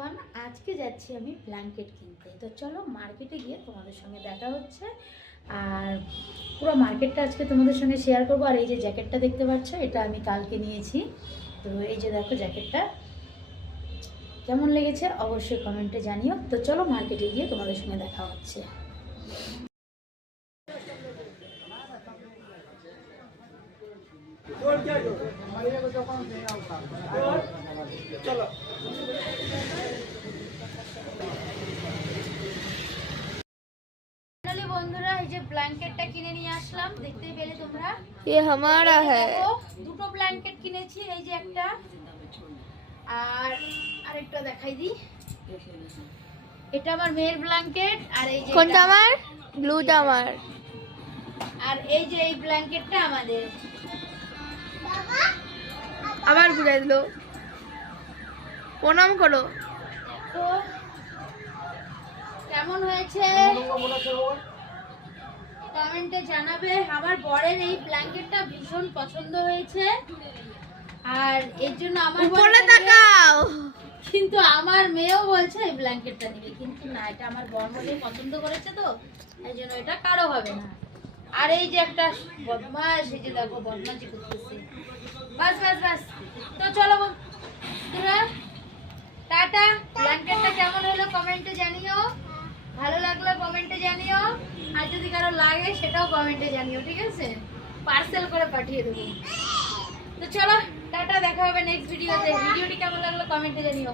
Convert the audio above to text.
Everyone, আজকে যাচ্ছি আমি ব্ল্যাঙ্কেট কিনতে। তো চলো মার্কেটে গিয়ে তোমাদের সঙ্গে দেখা হচ্ছে, আর পুরো মার্কেটটা আজকে তোমাদের সঙ্গে শেয়ার করবো। আর এই যে জ্যাকেটটা দেখতে পাচ্ছ, এটা আমি কালকে নিয়েছি। তো এই যে দেখো জ্যাকেটটা কেমন লেগেছে অবশ্যই কমেন্টে জানিও। তো চলো মার্কেটে গিয়ে তোমাদের সঙ্গে দেখা হচ্ছে। বন্ধুরা, এই যে ব্ল্যাঙ্কেটটা কিনে নিয়ে আসলাম, দেখতেই পেলে তোমরা। ये हमारा है। দুটো ব্ল্যাঙ্কেট কিনেছি, এই যে একটা আর আরেকটা দেখাই দিই। এটা আমার মেয়ের ব্ল্যাঙ্কেট, আর এই যে কোনটা আমার? ব্লুটা আমার। আর এই যে এই ব্ল্যাঙ্কেটটা আমাদের। আবার ঘুরে দিল। প্রণাম করো। তো কেমন হয়েছে কমেন্টে জানাবে। আমার বরের এই ব্ল্যাঙ্কেটটা ভীষণ পছন্দ হয়েছে, আর এর জন্য আমার উপরে তাকাও। কিন্তু আমার মেয়েও বলছে এই ব্ল্যাঙ্কেটটা নিবে, কিন্তু না, এটা আমার বর মধ্যে পছন্দ করেছে, তো এই জন্য এটা কারো হবে না। আর এই যে একটা বদমাশ, এই যে দেখো বদমাশি করতেছে। বাস বাস বাস। তো চলো বন্ধুরা, টাটা। ব্ল্যাঙ্কেটটা কেমন হলো কমেন্টে জানিও, ভালো লাগলো কমেন্টে জানিও, আর যদি কারো লাগে সেটাও কমেন্টে জানিও, ঠিক আছে? পার্সেল করে পাঠিয়ে দেবো। তো চলো টাটা, দেখা হবে নেক্সট ভিডিওতে। ভিডিওটি কেমন লাগলো কমেন্টে জানিও।